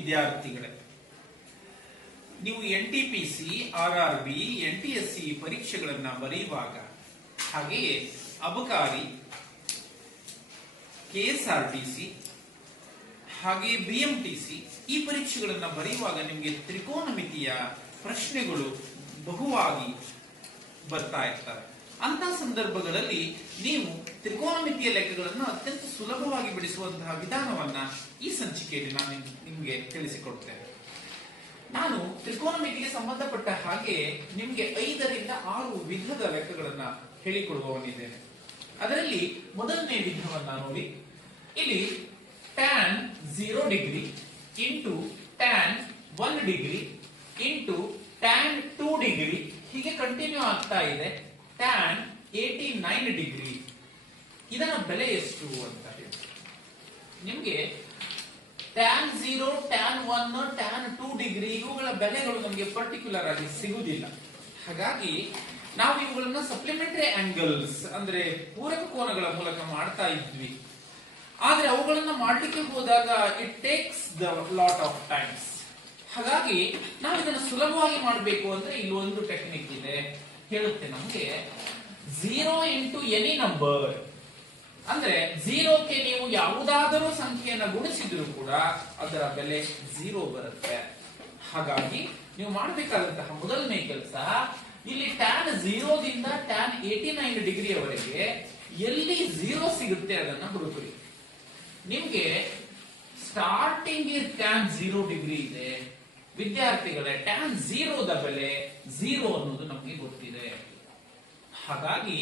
ವಿದ್ಯಾರ್ಥಿಗಳೇ, ನೀವು NTPC, RRB, NTSC ಪರೀಕ್ಷೆಗಳನ್ನ ಬರೆಯುವಾಗ, ಹಾಗೆಯೇ ಅಬಕಾರಿ, KSRTC ಹಾಗೆ BMTC ಈ ಪರೀಕ್ಷೆಗಳನ್ನ ಬರೆಯುವಾಗ ನಿಮಗೆ ತ್ರಿಕೋನಮಿತಿಯ ಪ್ರಶ್ನೆಗಳು ಬಹುವಾಗಿ ಬರ್ತಾ ಇರ್ತವೆ. ಅಂತ ಸಂದರ್ಭಗಳಲ್ಲಿ ನೀವು ತ್ರಿಕೋನಮಿತಿಯ ಲೆಕ್ಕಗಳನ್ನು ಅತ್ಯಂತ ಸುಲಭವಾಗಿ ಬಿಡಿಸುವಂತಹ ವಿಧಾನವನ್ನ ಈ ಸಂಚಿಕೆಯಲ್ಲಿ ನಾನು ನಿಮಗೆ ತಿಳಿಸಿಕೊಡ್ತೇನೆ. ನಾನು ತ್ರಿಕೋನಮಿತಿಗೆ ಸಂಬಂಧಪಟ್ಟ ಹಾಗೆ ನಿಮಗೆ 5 ರಿಂದ 6 ವಿಧದ ಲೆಕ್ಕಗಳನ್ನ ಹೇಳಿಕೊಡುವವನಿದ್ದೇನೆ. ಅದರಲ್ಲಿ ಮೊದಲನೇ ವಿಧವನ್ನ ನೋಡಿ. ಇಲ್ಲಿ tan 0 degree into tan 1 degree into tan 2 degree ಹೀಗೆ ಕಂಟಿನ್ಯೂ ಆಗ್ತಾ ಇದೆ. tan 89 ಡಿಗ್ರಿ ಇದರ ಬೆಲೆ ಎಷ್ಟು ಅಂತ ಹೇಳಿ ನಿಮಗೆ tan 0, tan 1, tan 2 ಡಿಗ್ರಿ ಇವುಗಳ ಬೆಲೆಗಳು ನಮಗೆ ಪರ್ಟಿಕ್ಯುಲರ್ ಆಗಿ ಸಿಗುವುದಿಲ್ಲ. ಹಾಗಾಗಿ ನಾವು ಇವುಗಳನ್ನ ಸಪ್ಲಿಮೆಂಟರಿ ಆಂಗಲ್ಸ್ ಅಂದ್ರೆ ಪೂರಕ ಕೋನಗಳ ಮೂಲಕ ಮಾಡ್ತಾ ಇದ್ವಿ. ಆದ್ರೆ ಅವುಗಳನ್ನ ಮಾಡ್ಲಿಕ್ಕೆ ಹೋದಾಗ it takes the lot of times. ಹಾಗಾಗಿ ನಾವು ಇದನ್ನ ಸುಲಭವಾಗಿ ಮಾಡಬೇಕು ಅಂದ್ರೆ ಇಲ್ಲಿ ಒಂದು ಟೆಕ್ನಿಕ್ ಇದೆ, ಹೇಳುತ್ತೆ ನಮಗೆ 0 ಇಂಟು ಎನಿ ನಂಬರ್ ಅಂದ್ರೆ 0ಕ್ಕೆ ನೀವು ಯಾವುದಾದರೂ ಸಂಖ್ಯೆಯನ್ನು ಗುಣಿಸಿದ್ರು ಕೂಡ ಅದರ ಬೆಲೆ 0 ಬರುತ್ತೆ. ಹಾಗಾಗಿ ನೀವು ಮಾಡಬೇಕಾದಂತಹ ಮೊದಲನೇ ಕೆಲಸ, ಇಲ್ಲಿ tan 0 ದಿಂದ tan 89 ಡಿಗ್ರಿಯವರೆಗೆ ಎಲ್ಲಿ 0 ಸಿಗುತ್ತೆ ಅದನ್ನ ಹುಡುಕಿ. ನಿಮ್ಗೆ ಸ್ಟಾರ್ಟಿಂಗ್ tan 0 ಡಿಗ್ರಿ ಇದೆ ವಿದ್ಯಾರ್ಥಿಗಳೇ. tan 0 ದ ಬೆಲೆ 0 ಅನ್ನೋದು ನಮಗೆ ಗೊತ್ತಿದೆ. ಹಾಗಾಗಿ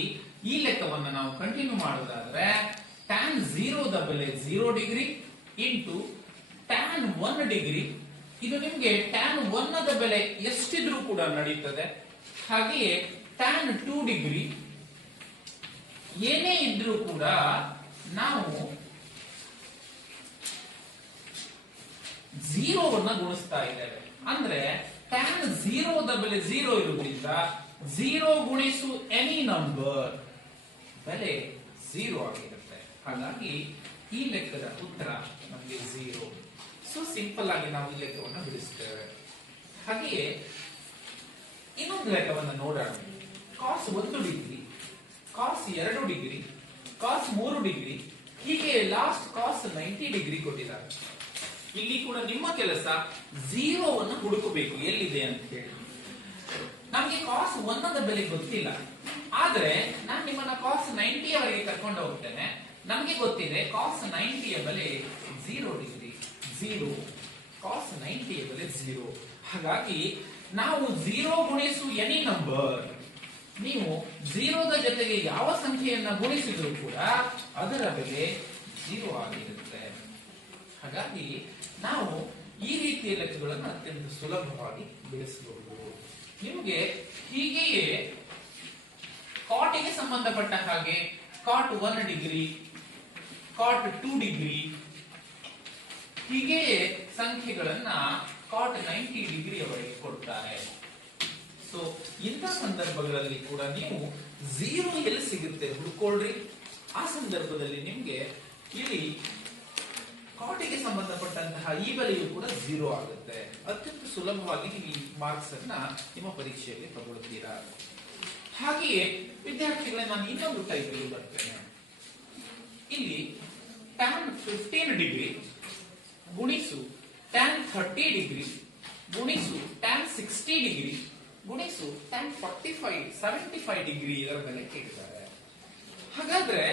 ಈ ಲೆಕ್ಕವನ್ನು ನಾವು ಕಂಟಿನ್ಯೂ ಮಾಡೋದಾದ್ರೆ tan 0 ದ ಬೆಲೆ 0 ಡಿಗ್ರಿ ಇಂಟು tan 1 ಡಿಗ್ರಿ. ಇದು ನಿಮ್ಗೆ tan 1 ದ ಬೆಲೆ ಎಷ್ಟಿದ್ರೂ ಕೂಡ ನಡೀತದೆ. ಹಾಗೆಯೇ tan 2 ಡಿಗ್ರಿ ಏನೇ ಇದ್ರೂ ಕೂಡ ನಾವು 0 ಗುಣಿಸ್ತಾ ಇದ್ದೇವೆ. ಅಂದ್ರೆ tan 0 ದ ಬೆಲೆ 0 ಇರುವುದರಿಂದ 0 ಗುಣಿಸು ಎನಿ ನಂಬರ್ ಬೆಲೆ 0 ಆಗಿರುತ್ತೆ. ಹಾಗಾಗಿ ಈ ಲೆಕ್ಕದ ಉತ್ತರ ನಮಗೆ 0. ಸೊ ಸಿಂಪಲ್ ಆಗಿ ನಾವು ಈ ಲೆಕ್ಕವನ್ನು ಬಿಡಿಸ್ತೇವೆ. ಹಾಗೆಯೇ ಇನ್ನೊಂದು ಲೆಕ್ಕವನ್ನು ನೋಡೋಣ. cos 1 degree, cos 2 degree, cos 3 degree, ಹೀಗೆ ಲಾಸ್ಟ್ cos 90 ಡಿಗ್ರಿ ಕೊಟ್ಟಿದ್ದಾರೆ. ಇಲ್ಲಿ ಕೂಡ ನಿಮ್ಮ ಕೆಲಸ 0 ಅನ್ನು ಹುಡುಕಬೇಕು ಎಲ್ಲಿದೆ ಅಂತ ಹೇಳಿ. ನಮಗೆ cos 1 ದ ಬೆಲೆ ಗೊತ್ತಿಲ್ಲ, ಆದ್ರೆ ನಾನು ನಿಮ್ಮನ್ನ cos 90 ಅವರೆಗೆ ಕರ್ಕೊಂಡು ಹೋಗ್ತೇನೆ. ನಮಗೆ ಗೊತ್ತಿದೆ cos 90 ಯ ಬೆಲೆ 0 ಡಿಗ್ರಿ, 0 cos 90 ಯ ಬೆಲೆ 0. ಹಾಗಾಗಿ ನಾವು 0 ಗುಣಿಸು ಎನಿ ನಂಬರ್, ನೀವು 0 ದ ಜೊತೆಗೆ ಯಾವ ಸಂಖ್ಯೆಯನ್ನ ಗುಣಿಸಿದ್ರು ಕೂಡ ಅದರ ಬೆಲೆ 0 ಆಗಿರುತ್ತೆ. ಹಾಗಾಗಿ ನಾವು ಈ ರೀತಿಯ ಲೆಕ್ಕಗಳನ್ನು ಅತ್ಯಂತ ಸುಲಭವಾಗಿ ಬಿಡಿಸಬಹುದು. ನಿಮಗೆ ಹೀಗೆಯೇ ಕಾಟಿಗೆ ಸಂಬಂಧಪಟ್ಟ ಹಾಗೆ cot 1 ಡಿಗ್ರಿ, cot 2 ಡಿಗ್ರಿ ಹೀಗೆಯೇ ಸಂಖ್ಯೆಗಳನ್ನ cot 90 ಡಿಗ್ರಿಯವರೆಗೆ ಕೊಡ್ತಾರೆ. ಸೊ ಇಂಥ ಸಂದರ್ಭಗಳಲ್ಲಿ ಕೂಡ ನೀವು 0 ಎಲ್ಲಿ ಸಿಗುತ್ತೆ ಹುಡುಕೊಳ್ರಿ. ಆ ಸಂದರ್ಭದಲ್ಲಿ ನಿಮ್ಗೆ ಇಲ್ಲಿ ಕಾಟಿಗೆ ಸಂಬಂಧಪಟ್ಟಂತಹ ಈ ಬೆಲೆಯು ಕೂಡ 0 ಆಗುತ್ತೆ. ಅತ್ಯಂತ ಸುಲಭವಾಗಿ ನೀವು ಈ ಮಾರ್ಕ್ಸ್ ಅನ್ನ ನಿಮ್ಮ ಪರೀಕ್ಷೆಯಲ್ಲಿ ತಗೊಳ್ತೀರಾ. ಹಾಗೆಯೇ ವಿದ್ಯಾರ್ಥಿಗಳೇ, ನಾನು ಇನ್ನೊಂದು ಟೈಪ್ ಬರ್ತೇನೆ. ಇಲ್ಲಿ tan 15 ಡಿಗ್ರಿ ಗುಣಿಸು tan 30 ಡಿಗ್ರಿ ಗುಣಿಸು tan 60 ಡಿಗ್ರಿ ಗುಣಿಸು tan 75 ಡಿಗ್ರಿ ಇದರ ಬೆಲೆ ಕೇಳಿದ್ದಾರೆ. ಹಾಗಾದ್ರೆ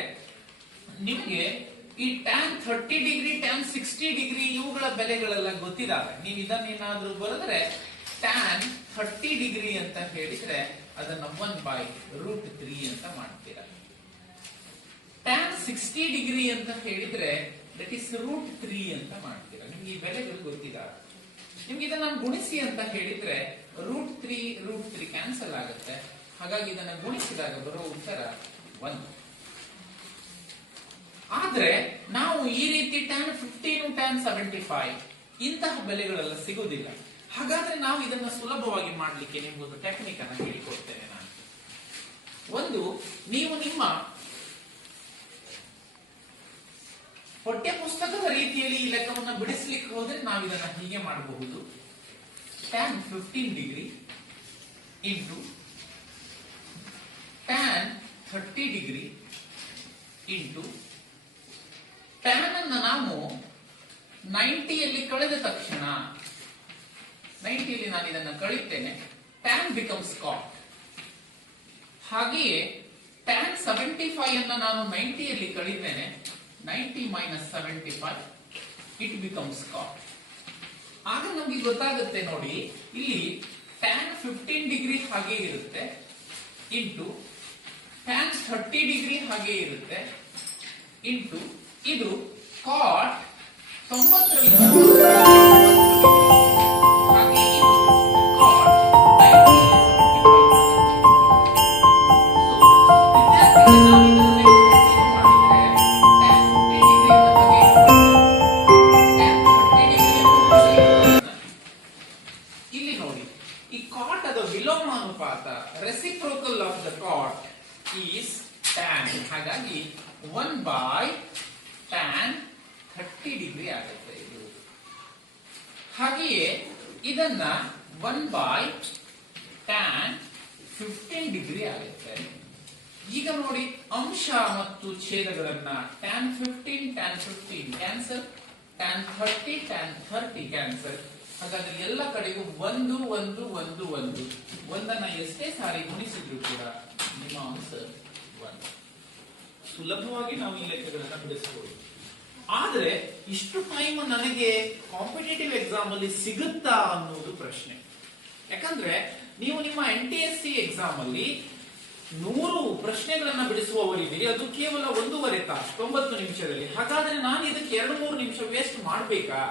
ನಿಮಗೆ ಈ tan 30 ಡಿಗ್ರಿ, tan 60 ಡಿಗ್ರಿ ಇವುಗಳ ಬೆಲೆಗಳೆಲ್ಲ ಗೊತ್ತಿದ್ದಾವೆ. ನೀವು ಇದನ್ನೇನಾದ್ರೂ ಬರೆದ್ರೆ tan 30 ಡಿಗ್ರಿ ಅಂತ ಹೇಳಿದ್ರೆ ಅದನ್ನ 1/√3 ಅಂತ ಮಾಡ್ತೀರಾ. tan 60 ಡಿಗ್ರಿ ಅಂತ ಹೇಳಿದ್ರೆ ದಟ್ ಇಸ್ √3 ಅಂತ ಮಾಡ್ತೀರಾ. ನಿಮ್ಗೆ ಈ ಬೆಲೆಗಳು ಗೊತ್ತಿದ್ದಾವೆ. ನಿಮ್ಗೆ ಇದನ್ನ ಗುಣಿಸಿ ಅಂತ ಹೇಳಿದ್ರೆ √3 ಕ್ಯಾನ್ಸಲ್ ಆಗುತ್ತೆ. ಹಾಗಾಗಿ ಇದನ್ನ ಗುಣಿಸಿದಾಗ ಬರೋ ಉತ್ತರ 1. ಆದ್ರೆ ನಾವು ಈ ರೀತಿ tan 15, tan 75 ಇಂತಹ ಬೆಲೆಗಳೆಲ್ಲ ಸಿಗುವುದಿಲ್ಲ. ಹಾಗಾದ್ರೆ ನಾವು ಇದನ್ನ ಸುಲಭವಾಗಿ ಮಾಡಲಿಕ್ಕೆ ನಿಮ್ಗೊಂದು ಟೆಕ್ನಿಕ್ ಅನ್ನು ಹೇಳಿಕೊಡ್ತೇನೆ ನಾನು. ಒಂದು, ನೀವು ನಿಮ್ಮ ಪಠ್ಯ ಪುಸ್ತಕದ ರೀತಿ ರೀತಿಯಲ್ಲಿ ಈ ಲೆಕ್ಕವನ್ನ ಬಿಡಿಸ್ಲಿಕ್ಕೆ ಹೋದ್ರೆ ನಾವು ಇದನ್ನ ಹೀಗೆ ಮಾಡಬಹುದು. tan 15 degree into tan 30 degree into tan ಅನ್ನ ನಾವು 90ಯಲ್ಲಿ ಕಳೆದ ತಕ್ಷಣ 90ಯಲ್ಲಿ ನಾನು ಇದನ್ನ ಕಳಿತೇನೆ. tan becomes cot. ಹಾಗೆಯೇ tan 75 ಅನ್ನ ನಾನು 90ಯಲ್ಲಿ ಕಳಿತೇನೆ. 90 minus 75 it becomes cot. ಆಗ ನಮಗೆ ಗೊತ್ತಾಗುತ್ತೆ ನೋಡಿ, ಇಲ್ಲಿ tan 15 ಡಿಗ್ರಿ ಹಾಗೆ ಇರುತ್ತೆ ಇಂಟು tan 30 ಡಿಗ್ರಿ ಹಾಗೆ ಇರುತ್ತೆ ಇಂಟು ಇದು cot 90ರಲ್ಲಿ ಹಾಗೆ ಇದು cot 90 ಇಲ್ಲಿ ನೋಡಿ, ಈ cot ಅದ ವಿಲೋಮಾನುಪಾತ reciprocal of the cot is tan. ಹಾಗಾಗಿ 1/tan 30 ಡಿಗ್ರಿ ಆಗುತ್ತೆ ಇದು. ಹಾಗೆಯೇ ಇದನ್ನ 1/tan 15 ಡಿಗ್ರಿ ಆಗುತ್ತೆ. ಈಗ ನೋಡಿ, ಅಂಶ ಮತ್ತು ಛೇದಗಳನ್ನ tan 15 tan 15 cancel, tan 30 tan 30 cancel. ಹಾಗಾದ್ರೆ ಎಲ್ಲ ಕಡೆಗೂ 1 1 1 1 ಒಂದನ್ನ ಎಷ್ಟೇ ಸಾರಿ ಗುಣಿಸಿದ್ರು ಕೂಡ ನಿಮ್ಮ ಆನ್ಸರ್ 1. ಸುಲಭವಾಗಿ ನಾವು ಈ ಲೆಕ್ಕಗಳನ್ನ ಬಿಡಿಸಬಹುದು. ಆದ್ರೆ ಇಷ್ಟು ಟೈಮ್ ನನಗೆ ಕಾಂಪಿಟೇಟಿವ್ ಎಕ್ಸಾಮ್ ಅಲ್ಲಿ ಸಿಗುತ್ತಾ ಅನ್ನೋದು ಪ್ರಶ್ನೆ. ಯಾಕಂದ್ರೆ ನೀವು ನಿಮ್ಮ NTSC ಎಕ್ಸಾಮ್ ಅಲ್ಲಿ 100 ಪ್ರಶ್ನೆಗಳನ್ನ ಬಿಡಿಸುವವರಿದ್ದೀರಿ, ಅದು ಕೇವಲ 1.5 ತಾಸು 90 ನಿಮಿಷದಲ್ಲಿ. ಹಾಗಾದ್ರೆ ನಾನು ಇದಕ್ಕೆ 2-3 ನಿಮಿಷ ವೇಸ್ಟ್ ಮಾಡ್ಬೇಕಾ?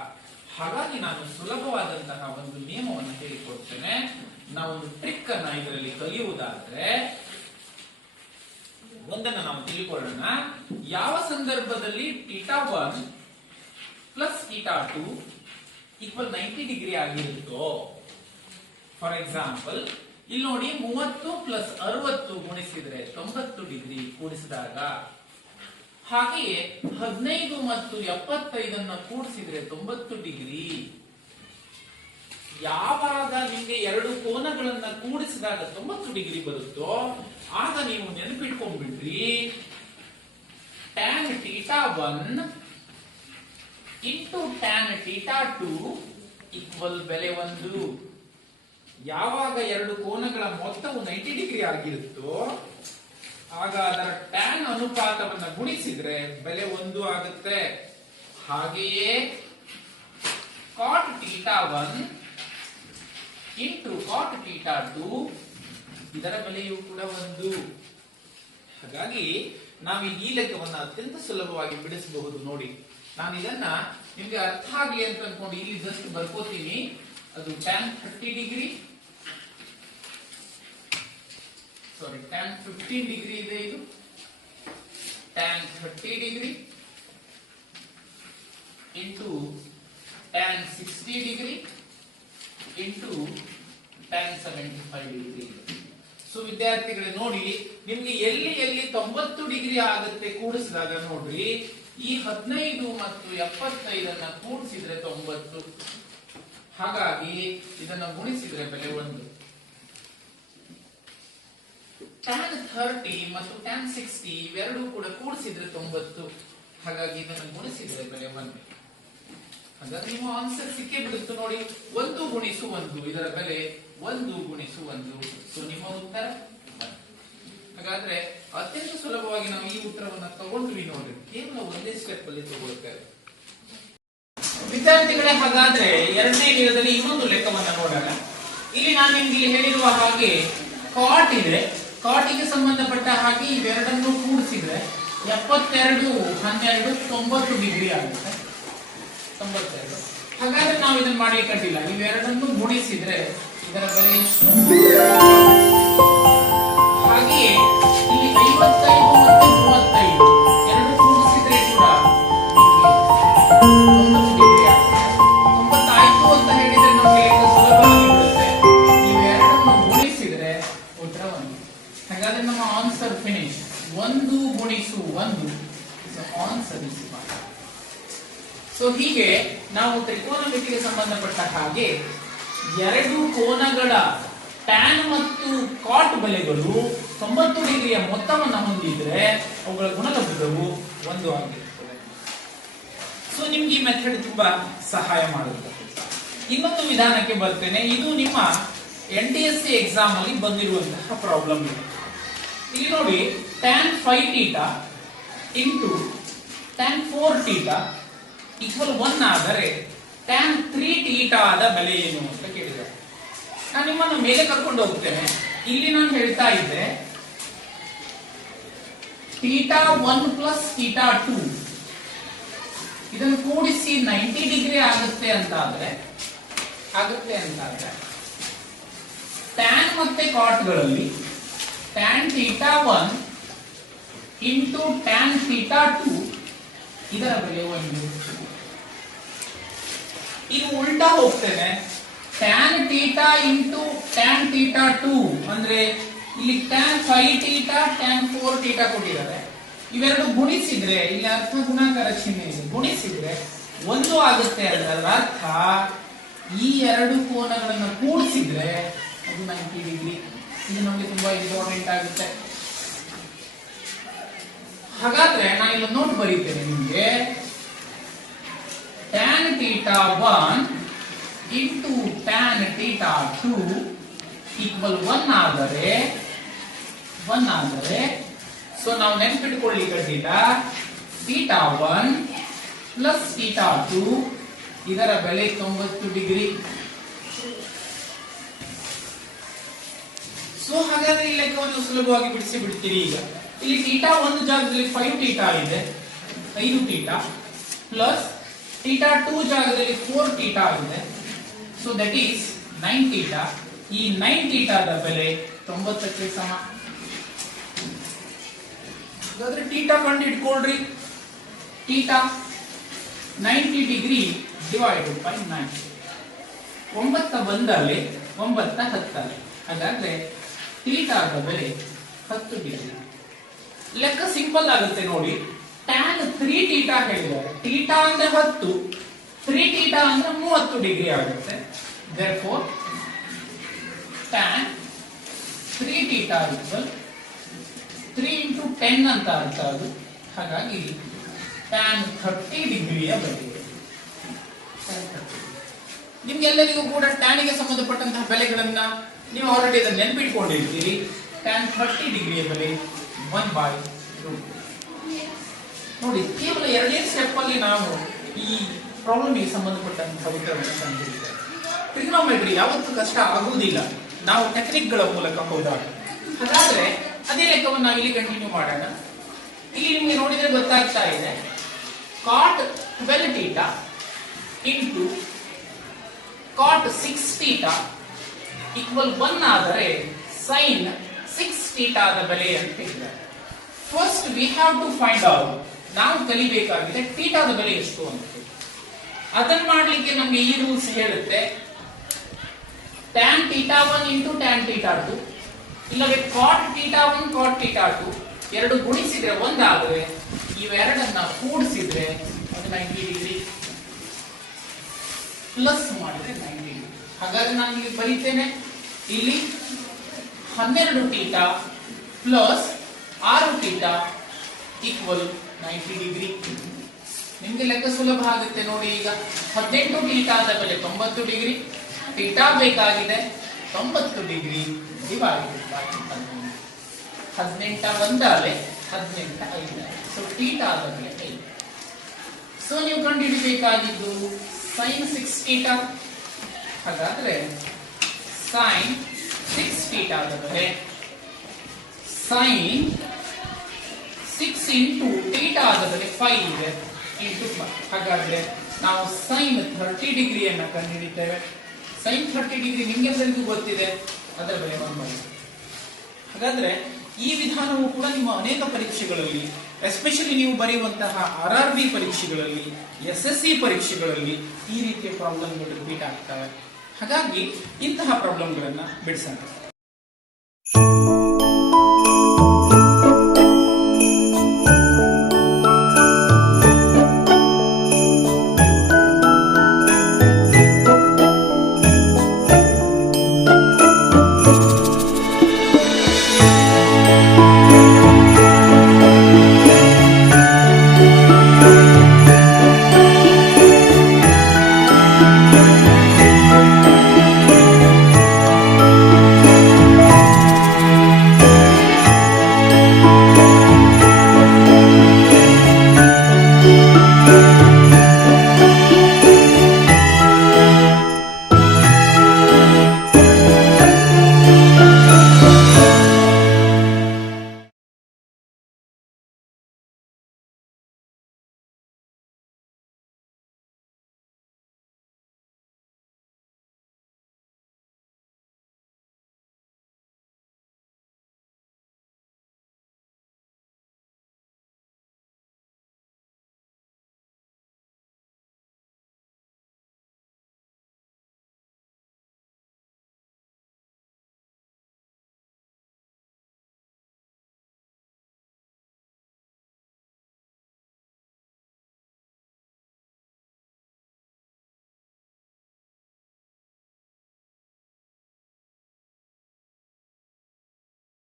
ಹಾಗಾಗಿ ನಾನು ಸುಲಭವಾದಂತಹ ಒಂದು ನಿಯಮವನ್ನು ಹೇಳಿಕೊಡ್ತೇನೆ. ನಾವೊಂದು ಟ್ರಿಕ್ ಅನ್ನ ಇದರಲ್ಲಿ ಕಲಿಯುವುದಾದ್ರೆ ಒಂದನ್ನ ನಾವು ತಿಳ್ಕೊಳ್ಳೋಣ. ಯಾವ ಸಂದರ್ಭದಲ್ಲಿ θ1 ಪ್ಲಸ್ θ2 ಈಕ್ವಲ್ 90 ಡಿಗ್ರಿ ಆಗಿರುತ್ತೋ, ಫಾರ್ ಎಕ್ಸಾಂಪಲ್ ಇಲ್ಲಿ ನೋಡಿ, 30 ಪ್ಲಸ್ 60 ಗುಣಿಸಿದ್ರೆ 90 ಡಿಗ್ರಿ ಕೂಡಿಸಿದಾಗ, ಹಾಗೆಯೇ 15 ಮತ್ತು 75 ಕೂಡಿಸಿದ್ರೆ 90 ಡಿಗ್ರಿ. ಯಾವಾಗ ನಿಮಗೆ ಎರಡು ಕೋನಗಳನ್ನ ಕೂಡಿಸಿದಾಗ 90 ಡಿಗ್ರಿ ಬರುತ್ತೋ ಆಗ ನೀವು ನೆನಪಿಟ್ಕೊಂಡ್ಬಿಡ್ರಿ, tan θ1 ಇಂಟು tan θ2 ಈಕ್ವಲ್ ಬೆಲೆ 1. ಯಾವಾಗ ಎರಡು ಕೋನಗಳ ಮೊತ್ತವು 90 ಡಿಗ್ರಿ ಆಗಿರುತ್ತೋ ಆಗ ಅದರ tan ಅನುಪಾತವನ್ನು ಗುಣಿಸಿದ್ರೆ ಬೆಲೆ 1 ಆಗುತ್ತೆ. ಹಾಗೆಯೇ cot θ1 ಇಂಟು cot θ2 ಇದರ ಬೆಲೆಯೂ ಕೂಡ 1. ಹಾಗಾಗಿ ನಾವು ಈ ಲೆಕ್ಕವನ್ನ ಅತ್ಯಂತ ಸುಲಭವಾಗಿ ಬಿಡಿಸಬಹುದು. ನೋಡಿ, ನಾನು ಇದನ್ನ ನಿಮ್ಗೆ ಅರ್ಥ ಆಗ್ಲಿ ಅಂತ ಅನ್ಕೊಂಡು ಇಲ್ಲಿ ಜಸ್ಟ್ ಬರ್ಕೋತೀನಿ. ಅದು tan 30 ಡಿಗ್ರಿ, ಸಾರಿ tan 15 ಡಿಗ್ರಿ ಇದೆ, ಇದು tan 30 degree into tan 60 degree into tan 75 degree. So ವಿದ್ಯಾರ್ಥಿಗಳೇ ನೋಡಿ, ನಿಮ್ಗೆ ಎಲ್ಲಿ 90 ಡಿಗ್ರಿ ಆಗುತ್ತೆ ಕೂಡಿಸಿದಾಗ ನೋಡ್ರಿ, ಈ 15 ಮತ್ತು 75 ಕೂಡಿಸಿದ್ರೆ 90. ಹಾಗಾಗಿ ಇದನ್ನ ಗುಣಿಸಿದ್ರೆ ಬೆಲೆ 1. tan 30 ಮತ್ತು tan 60 ಇವೆರಡೂ ಕೂಡ ಕೂಡಿಸಿದ್ರೆ 90. ಹಾಗಾಗಿ ಇದನ್ನು ಗುಣಿಸಿದ್ರೆ ಬೆಲೆ 1. ಹಾಗಾದ್ರೆ ನಿಮ್ಮ ಆನ್ಸರ್ ಸಿಕ್ಕೇ ಬಿಡುತ್ತೆ ನೋಡಿ. 1 ಗುಣಿಸು 1 ಇದರ ಬೆಲೆ 1 ಗುಣಿಸು 1. ಸೊ ನಿಮ್ಮ ಉತ್ತರ 1. ಹಾಗಾದ್ರೆ ಅತ್ಯಂತ ಸುಲಭವಾಗಿ ನಾವು ಈ ಉತ್ತರವನ್ನ ತಗೊಂಡ್ವಿ ನೋಡ್ರಿ, ಕೇವಲ ಒಂದೇ ಸ್ಟೆಪ್ ಅಲ್ಲಿ ತಗೊಳ್ತೇವೆ. ವಿದ್ಯಾರ್ಥಿಗಳೇ, ಹಾಗಾದ್ರೆ ಎರಡನೇ ವಿಡಿಯೋದಲ್ಲಿ ಇನ್ನೊಂದು ಲೆಕ್ಕವನ್ನ ನೋಡೋಣ. ಇಲ್ಲಿ ನಾನು ನಿಮ್ಗೆ ಹೇಳಿರುವ ಹಾಗೆ cot ಇದೆ, cot ಗೆ ಸಂಬಂಧಪಟ್ಟ ಹಾಗೆ ಇವೆರಡನ್ನು ಕೂಡಿಸಿದ್ರೆ 72 12 90 ಡಿಗ್ರಿ ಆಗುತ್ತೆ. 92. ಹಾಗಾದ್ರೆ ನಾವು ಇದನ್ನ ಮಾಡಲಿಕ್ಕಾಗಿಲ್ಲ, ಇವೆರಡನ್ನು ಗುಣಿಸಿದ್ರೆ ಇದರ ಬೆಲೆ ಎಷ್ಟು? ಹಾಗೆಯೇ ಇಲ್ಲಿ 55 ಮತ್ತು 35 ಎರಡು ಕೂಡಿಸಿದ್ರೆ ಕೂಡ 90 ಡಿಗ್ರಿ ಆಗುತ್ತೆ. 90 ಆಯ್ತು ಅಂತ ಹೇಳಿದ್ರೆ ನಮಗೆ ಸುಲಭವಾಗಿ ಬಿಡುತ್ತೆ. ಇವೆರಡನ್ನು ಗುಣಿಸಿದ್ರೆ ಉತ್ತರ 1. ಹಾಗಾದ್ರೆ ನಮ್ಮ ಆನ್ಸರ್ ಫಿನಿಶ್. 1 ಗುಣಿಸು 1 ಆನ್ಸರ್ ಇಸ್ 1. ಸೊ ಹೀಗೆ ನಾವು ತ್ರಿಕೋನಮಿತಿಗೆ ಸಂಬಂಧಪಟ್ಟ ಹಾಗೆ ಎರಡು ಕೋನಗಳ ಟ್ಯಾನ್ ಮತ್ತು ಕಾಟ್ ಬೆಲೆಗಳು 90 ಡಿಗ್ರಿಯ ಮೊತ್ತವನ್ನು ಹೊಂದಿದ್ರೆ ಅವುಗಳ ಗುಣಲಬ್ಧವು 1 ಆಗಿರುತ್ತದೆ. ಸೊ ನಿಮ್ಗೆ ಈ ಮೆಥಡ್ ತುಂಬಾ ಸಹಾಯ ಮಾಡುತ್ತದೆ. ಇನ್ನೊಂದು ವಿಧಾನಕ್ಕೆ ಬರ್ತೇನೆ. ಇದು ನಿಮ್ಮ NTSC ಎಕ್ಸಾಮ್ ಅಲ್ಲಿ ಬಂದಿರುವಂತಹ ಪ್ರಾಬ್ಲಮ್ ಇದೆ. ಇಲ್ಲಿ ನೋಡಿ, tan 5 θ ಇಂಟು tan 4 θ ಈಕ್ವಲ್ 1 ಆದರೆ tan 3 θ ಆದ ಬೆಲೆ ಏನು ಅಂತ ಕೇಳಿದ್ದಾರೆ. ನಾನು ನಿಮ್ಮನ್ನು ಮೇಲೆ ಕರ್ಕೊಂಡು ಹೋಗ್ತೇನೆ. ಇಲ್ಲಿ ನಾನು ಹೇಳ್ತಾ ಇದ್ದೆ θ1 ಪ್ಲಸ್ θ2 ಇದನ್ನು ಕೂಡಿಸಿ 90 ಡಿಗ್ರಿ ಆಗುತ್ತೆ ಅಂತಾದ್ರೆ ಟ್ಯಾನ್ ಮತ್ತೆ ಕಾಟ್ಗಳಲ್ಲಿ tan θ1 ಇಂಟು tan θ2 ಇದರ ಬೆಲೆ 1. ಇದು ಉಲ್ಟಾ ಹೋಗ್ತೇನೆ. tan θ ಇಂಟು tan θ2 ಅಂದ್ರೆ ಇಲ್ಲಿ tan 5 θ tan 4 θ ಕೊಟ್ಟಿದ್ದಾರೆ. ಇವೆರಡು ಗುಣಿಸಿದ್ರೆ, ಇಲ್ಲಿ ಅರ್ಥ ಗುಣಾಕಾರ ಚಿಹ್ನೆ ಇದೆ, ಗುಣಿಸಿದ್ರೆ 1 ಆಗುತ್ತೆ. ಅದರ ಅರ್ಥ ಈ ಎರಡು ಕೋನಗಳನ್ನು ಕೂಡಿಸಿದ್ರೆ ಅದು 90 ಡಿಗ್ರಿ. ಇದು ನಮಗೆ ತುಂಬಾ ಇಂಪಾರ್ಟೆಂಟ್ ಆಗುತ್ತೆ. ಹಾಗಾದ್ರೆ ನಾನು ಇಲ್ಲಿ ನೋಟ್ ಬರೀತೇನೆ ನಿಮಗೆ. tan θ1 ಇಂಟು tan θ2 ಈಕ್ವಲ್ 1 ಆದರೆ ಸೊ ನಾವು ನೆನಪಿಟ್ಕೊಳ್ಳಿ ಖಂಡಿತ, θ1 ಪ್ಲಸ್ θ2 ಇದರ ಬೆಲೆ 90 ಡಿಗ್ರಿ. ಸೊ ಹಾಗಾದ್ರೆ ಈ ಲೆಕ್ಕವನ್ನು ಸುಲಭವಾಗಿ ಬಿಡಿಸಿ ಬಿಡ್ತೀರಿ. ಈಗ ಇಲ್ಲಿ θ1 ಜಾಗದಲ್ಲಿ 5 θ ಇದೆ, 5 θ ಪ್ಲಸ್ θ2 ಜಾಗದಲ್ಲಿ 4 θ ಆಗಿದೆ. So that is 9 θ. ಈ 9 θ ದ ಬೆಲೆ 90ಕ್ಕೆ ಸಮ. ಹಾಗಾದ್ರೆ θ ಕಂಡು ಇಟ್ಕೊಳ್ರಿ. θ 90 ಡಿಗ್ರಿ ಡಿವೈಡೆಡ್ ಬೈ 9. 9 ಬಂದಲ್ಲಿ 9 10. ಹಾಗಾದ್ರೆ θ ದ ಬೆಲೆ 10 ಡಿಗ್ರಿ. ಲೆಕ್ಕ ಸಿಂಪಲ್ ಆಗುತ್ತೆ ನೋಡಿ. tan 3 θ ಹೇಳಿದ್ದಾರೆ. θ ಅಂದ್ರೆ 10, 3 θ ಅಂದ್ರೆ 30 ಡಿಗ್ರಿ ಆಗುತ್ತೆ. therefore tan 3 θ equal 3 into 10 ಅಂತ ಅರ್ಥ ಅದು. ಹಾಗಾಗಿ tan 30 ಡಿಗ್ರಿಯ ಬೆಲೆ. ನಿಮ್ಗೆಲ್ಲರಿಗೂ ಕೂಡ tan ಗೆ ಸಂಬಂಧಪಟ್ಟಂತಹ ಬೆಲೆಗಳನ್ನ ನೀವು ಆಲ್ರೆಡಿ ಅದನ್ನು ನೆನಪಿಟ್ಕೊಂಡಿರ್ತೀರಿ. tan 30 ಡಿಗ್ರಿಯ ಬೆಲೆ 1/√. ನೋಡಿ, ಕೇವಲ 2ನೇ ಸ್ಟೆಪ್ ಅಲ್ಲಿ ನಾವು ಈ ಪ್ರಾಬ್ಲಮ್ ಗೆ ಸಂಬಂಧಪಟ್ಟಂತಹ ಉತ್ತರವನ್ನು ಕಂಡುಹಿಡಿಯುತ್ತೇವೆ. ಟ್ರಿಗ್ನೋಮೆಟ್ರಿ ಯಾವತ್ತೂ ಕಷ್ಟ ಆಗುವುದಿಲ್ಲ ನಾವು ಟೆಕ್ನಿಕ್ ಗಳ ಮೂಲಕ ಹೋದಾಗ. ಹಾಗಾದ್ರೆ ಅದೇ ಲೆಕ್ಕವನ್ನು ನಾವು ಇಲ್ಲಿ ಕಂಟಿನ್ಯೂ ಮಾಡೋಣ. ಇಲ್ಲಿ ನಿಮಗೆ ನೋಡಿದ್ರೆ ಗೊತ್ತಾಗ್ತಾ ಇದೆ, cot 12 θ ಇಂಟು cot 6 θ ಈಕ್ವಲ್ 1 ಆದರೆ sin 6 θ ದ ಬೆಲೆ ಅಂತ ಹೇಳಿದ್ದಾರೆ. First we have to find out, ನಾವು ಕಲಿಬೇಕಾಗಿದೆ θ ದ ಬೆಲೆ ಎಷ್ಟು ಅಂತ. ಅದನ್ನು ಮಾಡಲಿಕ್ಕೆ ನಮಗೆ ಈ ರೂಲ್ಸ್ ಹೇಳುತ್ತೆ, tan θ1 ಇಂಟು tan θ2 ಇಲ್ಲವೇ cot θ1 cot θ2 ಎರಡು ಗುಣಿಸಿದ್ರೆ 1 ಆದರೆ ಇವೆರಡನ್ನ ಕೂಡಿಸಿದ್ರೆ ಅದು 90 ಡಿಗ್ರಿ, ಪ್ಲಸ್ ಮಾಡಿದ್ರೆ 90 ಡಿಗ್ರಿ. ಹಾಗಾದ್ರೆ ನಾನು ಇಲ್ಲಿ ಬರೀತೇನೆ, ಇಲ್ಲಿ 12 θ ಪ್ಲಸ್ 6 θ ಈಕ್ವಲ್ 90 ಡಿಗ್ರಿ. ನಿಮ್ಗೆ ಲೆಕ್ಕ ಸುಲಭ ಆಗುತ್ತೆ ನೋಡಿ. ಈಗ 18 θ ದ ಬೆಲೆ 90 ಡಿಗ್ರಿ, θ ಬೇಕಾಗಿದೆ 90 ಡಿಗ್ರಿ ಡಿವೈಡೆಡ್ ಬೈ 18 ಒಂದಾಲೆ 18 5. ಸೊ θ ದ ಬೆಲೆ 5. ಸೊ ನೀವು ಕಂಡುಹಿಡಿಯಬೇಕಾಗಿದ್ದು sin 6 θ. ಹಾಗಾದ್ರೆ sin 6 θ ದ ಬೆಲೆ sin 6 ಇಂಟು θ ದ ಬೆಲೆ 5 ಇದೆ ಇಂಟು 5. ಹಾಗಾದ್ರೆ ನಾವು sin 30 ಡಿಗ್ರಿಯನ್ನು ಕಂಡುಹಿಡಿತೇವೆ. sin 30 ಡಿಗ್ರಿ ನಿಮ್ಗೆಲ್ಲರಿಗೂ ಗೊತ್ತಿದೆ, ಅದರ ಬೆಲೆ 1/2. ಹಾಗಾದ್ರೆ ಈ ವಿಧಾನವು ಕೂಡ ನಿಮ್ಮ ಅನೇಕ ಪರೀಕ್ಷೆಗಳಲ್ಲಿ, ಎಸ್ಪೆಷಲಿ ನೀವು ಬರೆಯುವಂತಹ RRB ಪರೀಕ್ಷೆಗಳಲ್ಲಿ, SSC ಪರೀಕ್ಷೆಗಳಲ್ಲಿ ಈ ರೀತಿಯ ಪ್ರಾಬ್ಲಮ್ಗಳು ರಿಪೀಟ್ ಆಗ್ತವೆ. ಹಾಗಾಗಿ ಇಂತಹ ಪ್ರಾಬ್ಲಮ್ಗಳನ್ನ ಬಿಡಿಸೋಣ.